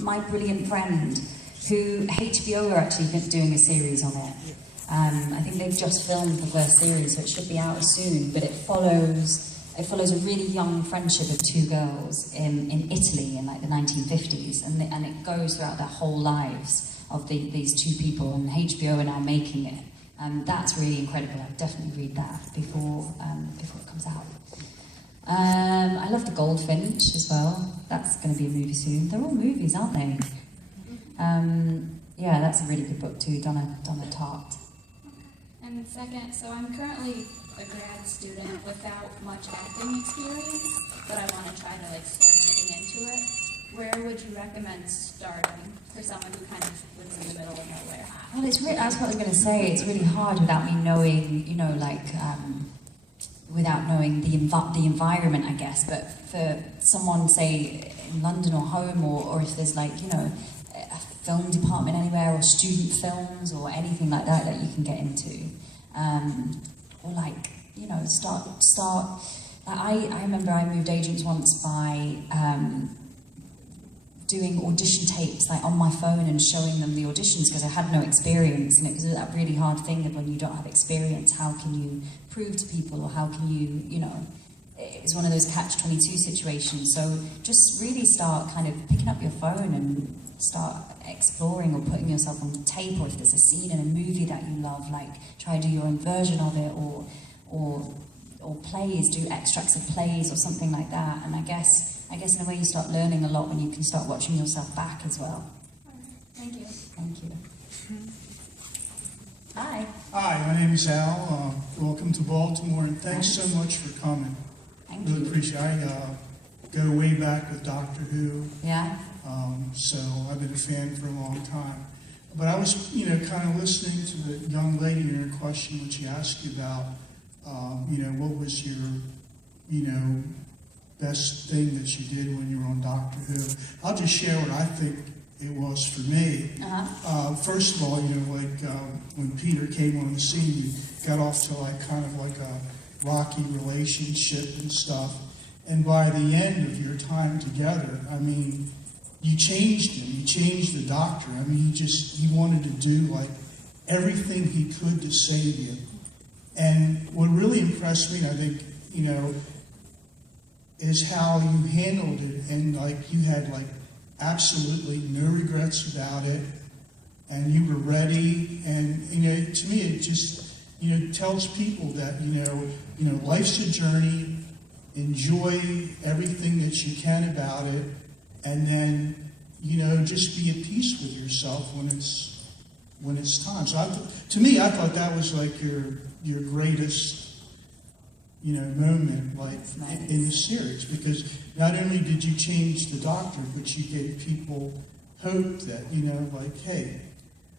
My Brilliant Friend, who HBO are actually doing a series on it. I think they've just filmed the first series, so it should be out soon. But it follows a really young friendship of two girls in Italy in like the 1950s, and it goes throughout their whole lives of these two people. And HBO are now making it. That's really incredible. I'd definitely read that before it comes out. I love The Goldfinch as well. That's going to be a movie soon. They're all movies, aren't they? Yeah, that's a really good book too, Donna Tartt. And second, so I'm currently a grad student without much acting experience, but I want to try to start getting into it. Where would you recommend starting for someone who kind of lives in the middle of nowhere? Well, that's what I was going to say. It's really hard without me knowing, without knowing the environment, I guess. But for someone, say, in London or home, or if there's a film department anywhere, or student films, or anything like that you can get into, or start. I remember I moved agents once by doing audition tapes on my phone and showing them the auditions because I had no experience, and it was that really hard thing that when you don't have experience, how can you prove to people, or how can you, it's one of those catch-22 situations. So just really start kind of picking up your phone and start exploring, or putting yourself on tape, or if there's a scene in a movie that you love, try to do your own version of it, or plays, do extracts of plays or something like that. And I guess in a way you start learning a lot when you can start watching yourself back as well. Thank you. Thank you. Hi. Hi, my name is Al. Welcome to Baltimore, and thanks so much for coming. Thank really you. Appreciate it. I go way back with Doctor Who. Yeah. So I've been a fan for a long time. But I was, kind of listening to the young lady in her question when she asked you about, what was your, best thing that you did when you were on Doctor Who. I'll just share what I think it was for me. First of all, when Peter came on the scene, you got off to kind of a rocky relationship and stuff. And by the end of your time together, I mean, you changed him. You changed the Doctor. I mean, he wanted to do everything he could to save you. And what really impressed me, and I think, is how you handled it, and you had absolutely no regrets about it, and you were ready. And to me, it just tells people that life's a journey. Enjoy everything that you can about it, and then just be at peace with yourself when it's time. So to me, I thought that was your greatest moment in the series, because not only did you change the Doctor, but you gave people hope that hey,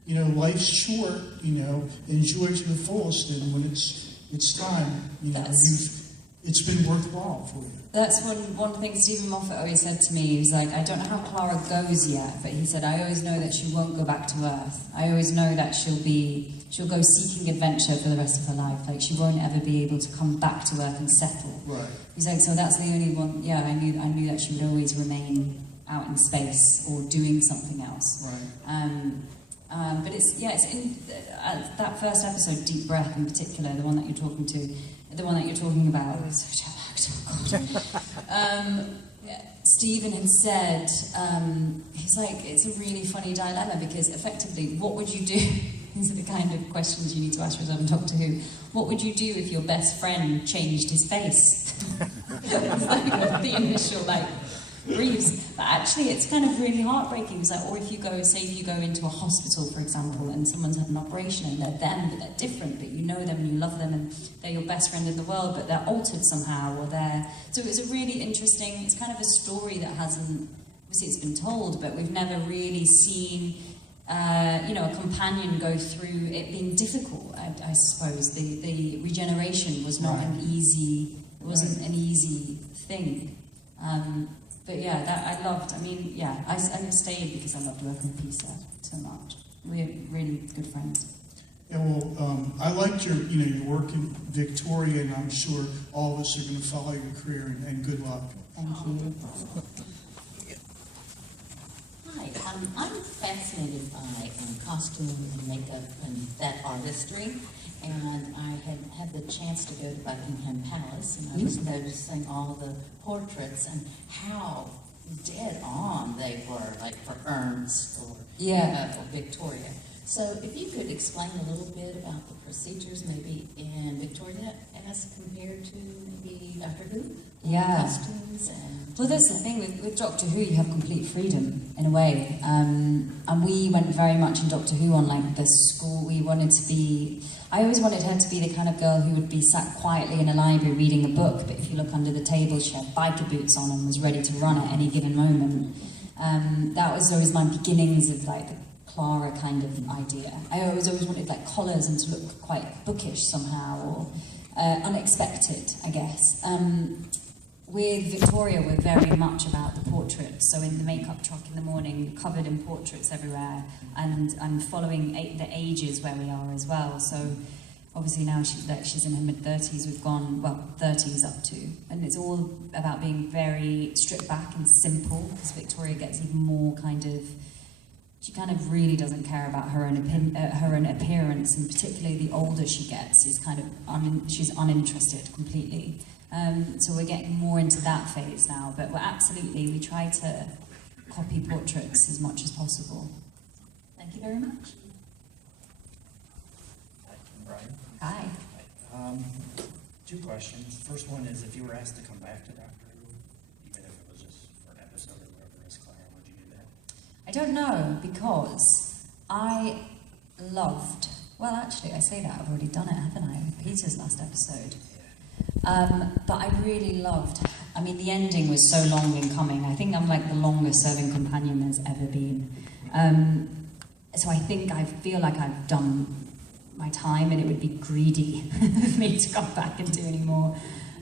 life's short, enjoy to the fullest, and when it's time, it's been worthwhile for you. That's one thing Stephen Moffat always said to me. He was like, I don't know how Clara goes yet, but he said, I always know that she won't go back to Earth. I always know that she'll go seeking adventure for the rest of her life. She won't ever be able to come back to Earth and settle. Right. He's like, so that's the only one. Yeah, I knew that she would always remain out in space or doing something else. Right. But it's in that first episode, Deep Breath in particular, the one that you're talking about. Oh, so God. Stephen had said, he's like, it's a really funny dilemma, because effectively, what would you do? These are the kind of questions you need to ask yourself in Doctor Who. What would you do if your best friend changed his face? The initial briefs. But actually, it's kind of really heartbreaking. It's or if you go into a hospital, for example, and someone's had an operation and they're them, but they're different, but you know them and you love them and they're your best friend in the world, but they're altered somehow, or they're... So it was a really interesting... It's kind of a story that hasn't... Obviously, it's been told, but we've never really seen... a companion go through it being difficult. I suppose the regeneration was not an easy. It wasn't an easy thing. But yeah, that I loved. I mean, yeah, I stayed because I loved working with Pisa so much. We're really good friends. Yeah, well, I liked your work in Victoria, and I'm sure all of us are going to follow your career. And good luck. Thank you. Hi. I'm fascinated by costume and makeup and that artistry, and I had the chance to go to Buckingham Palace, and I was noticing all the portraits and how dead on they were, like for Ernst or Victoria. So if you could explain a little bit about the procedures maybe in Victoria as compared to maybe Doctor Who? Costumes and... Well, that's the thing, with Doctor Who you have complete freedom, in a way. And we went very much in Doctor Who on like the school, we wanted to be... I always wanted her to be the kind of girl who would be sat quietly in a library reading a book, but if you look under the table, she had biker boots on and was ready to run at any given moment. That was always my beginnings of like the Clara kind of idea. I always wanted like collars and to look quite bookish somehow, or unexpected, I guess. With Victoria, we're very much about the portraits. So in the makeup truck in the morning, covered in portraits everywhere, and I'm following the ages where we are as well. So obviously now she's in her mid-30s, we've gone, well, 30s up to. And it's all about being very stripped back and simple, because Victoria gets even more kind of, she kind of really doesn't care about her own appearance, and particularly the older she gets, is kind of she's uninterested completely. So we're getting more into that phase now, but we try to copy portraits as much as possible. Thank you very much. Hi, I'm Brian. Hi. Hi. Two questions. First one is, if you were asked to come back to Doctor Who, even if it was just for an episode or whatever, as Clara, would you do that? I don't know, because I loved, well actually I say that, I've already done it, haven't I, with Peter's last episode. But I really loved, I mean the ending was so long in coming. I think I'm like the longest serving companion there's ever been. So I feel like I've done my time, and it would be greedy of me to come back and do any more.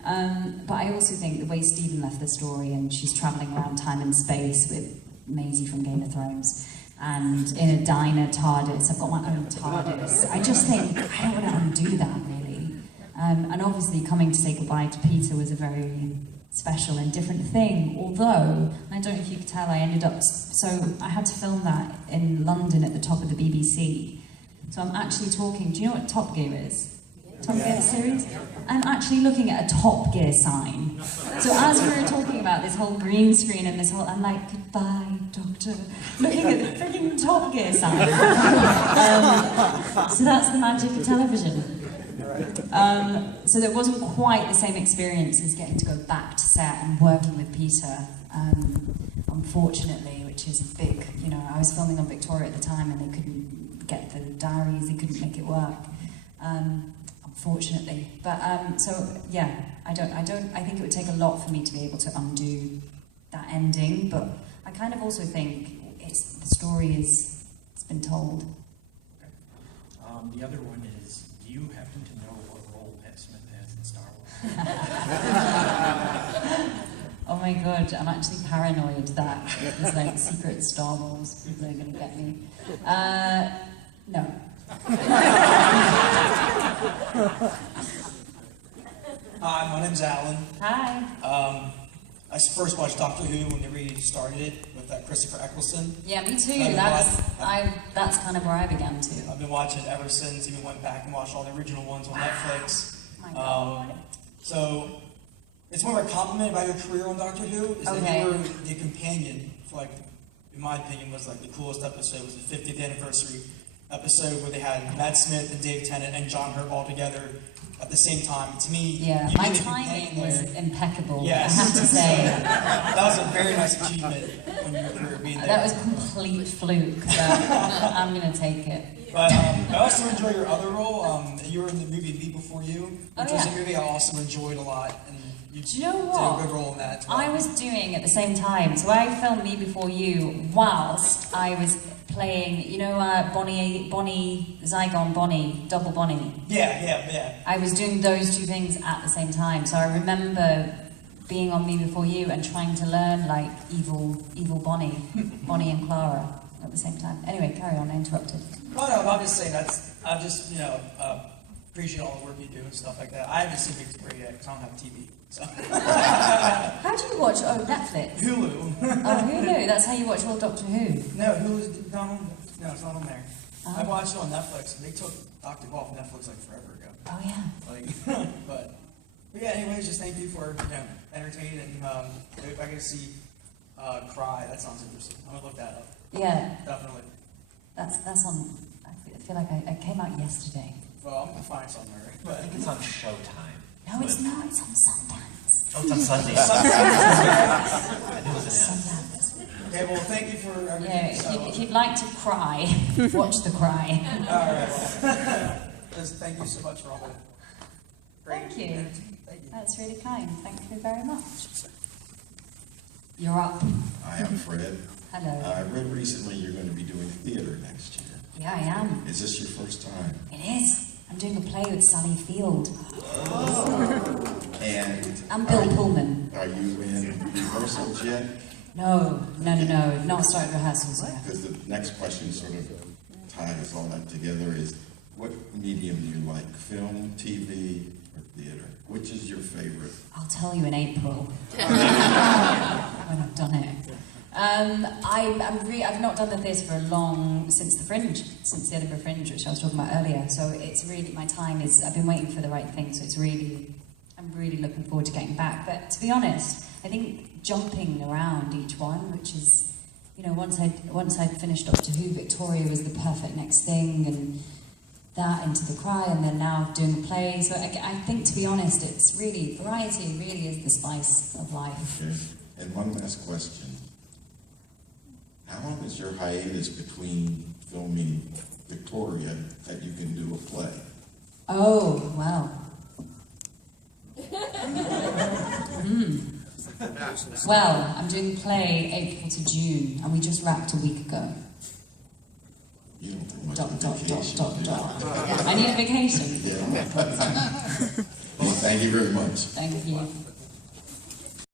But I also think the way Stephen left the story, and she's travelling around time and space with Maisie from Game of Thrones, and in a diner TARDIS, I've got my own TARDIS. I just think, I don't want to undo that really. And obviously coming to say goodbye to Peter was a very special and different thing, although, I don't know if you could tell, I ended up, so I had to film that in London at the top of the BBC. So I'm actually talking, do you know what Top Gear is? Top Gear series? I'm actually looking at a Top Gear sign. So as we were talking about this whole green screen and this whole, I'm like, goodbye, Doctor, looking at the freaking Top Gear sign. So that's the magic of television. So there wasn't quite the same experience as getting to go back to set and working with Peter, unfortunately, which is a big, I was filming on Victoria at the time and they couldn't get the diaries, they couldn't make it work, unfortunately. But, so, yeah, I think it would take a lot for me to be able to undo that ending, but I kind of also think the story it's been told. Okay. The other one is, do you happen to know what role Pat Smith has in Star Wars? Oh my god, I'm actually paranoid that there's like secret Star Wars people are going to get me. No. Hi, my name's Alan. Hi. I first watched Doctor Who when they restarted it with Christopher Eccleston. Yeah, me too. That's kind of where I began to. I've been watching it ever since. Even went back and watched all the original ones on Netflix. My God. So it's more of a compliment about your career on Doctor Who. Is that you were the companion for, like, in my opinion, was like the coolest episode. It was the 50th anniversary episode where they had Matt Smith and Dave Tennant and John Hurt all together at the same time. To me, yeah, my timing was impeccable. Yes. I have to say. That was a very nice achievement when your career being there. That was complete fluke, but I'm going to take it. But I also enjoy your other role. You were in the movie Me Before You, which was a movie I also enjoyed a lot. And you Do you know what? did a good role in that as well. I was doing at the same time. So I filmed Me Before You whilst I was playing, Bonnie, Zygon Bonnie, Double Bonnie. Yeah. I was doing those two things at the same time. So I remember being on Me Before You and trying to learn like evil Bonnie, Bonnie and Clara at the same time. Anyway, carry on, I interrupted. Well, no, I'm just saying appreciate all the work you do and stuff like that. I haven't seen Victoria yet because I don't have TV. So. How do you watch? Oh, Netflix. Hulu. Oh, Hulu. That's how you watch all Doctor Who. No, Hulu's not on. No, it's not on there. Oh. I watched it on Netflix. They took Doctor Who off Netflix like forever ago. Oh yeah. Like, but yeah. Anyways, just thank you for entertaining and if I get to see Cry, that sounds interesting. I'm gonna look that up. Yeah. Definitely. That's on. I feel like I came out yesterday. Well, I'm gonna find somewhere. But I think it's on Showtime. No, it's not. It's on Sundance. Oh, it's on Sunday. Sundance. okay, well, thank you for everything. Yeah, if you'd like to cry, watch The Cry. All right. Well, just thank you so much for all the great. Thank you. Thank you. That's really kind. Thank you very much. You're up. Hi, I'm Fred. Hello. I read recently you're going to be doing theater next year. Yeah, I am. Is this your first time? It is. I'm doing a play with Sally Field. And I'm Bill Pullman. Are you in rehearsals yet? No. Not started rehearsals yet. Because the next question sort of ties all that together is, what medium do you like, film, TV, or theater? Which is your favorite? I'll tell you in April when I've done it. I've not done the theatre for since the Edinburgh Fringe, which I was talking about earlier. So it's really, my time is, I've been waiting for the right thing. So I'm really looking forward to getting back. But to be honest, I think jumping around each one, which is, once I'd finished Doctor Who, Victoria was the perfect next thing, and that into The Cry, and then now doing a play. So I think, to be honest, it's really, variety really is the spice of life. Okay. And one last question. How long is your hiatus between filming Victoria that you can do a play? Oh, wow. Well, I'm doing the play April to June, and we just wrapped a week ago. You don't think much of a vacation, do you? I need a vacation. Yeah. Well, thank you very much. Thank you.